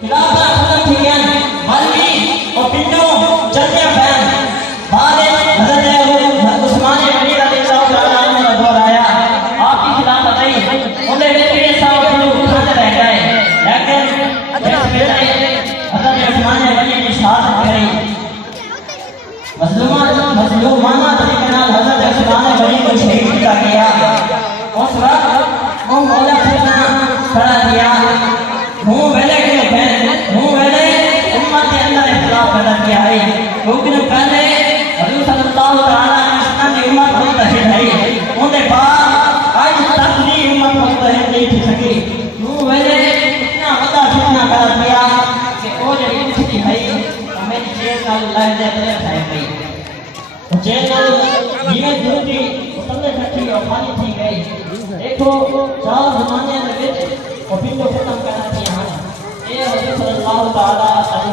خلافت ختم تھی گیا مولوی اور پنڈوں چلتے بیان بعد حضرت عثمان غنی رضی اللہ تعالیٰ عنہ کا دور آیا آپ کی خلافت آئی انہیں ویسے صاحب لوگ کھاتے رہ گئے لیکن جس ویلے حضرت عثمان غنی کی شہادت کری مظلومانہ طریقے نال حضرت عثمان غنی کو شہید کیا گیا اس وقت وہ مولا سے کھڑا کیا ہوں ویلے امت کے اندر اختلاف پیدا کیا ہے لیکن پہلے حضور صلی اللہ تعالیٰ علیہ وسلم کی امت متحد ہے انہیں بعد آج تک بھی امت متحد نہیں تھی سکی ہوں ویلے اتنا بڑا فتنہ پیدا کیا کہ وہ جو یونیورسٹی ہے ہمیں جیل نال لہدے بدلے کھائے گئی جیل نال جیویں ضروری مسلے کٹھی اور خالی تھی گئی دیکھو چار زمانے میں اور پھر ختم کرنا چاہیے یہ حضور صلی اللہ تعالیٰ علیہ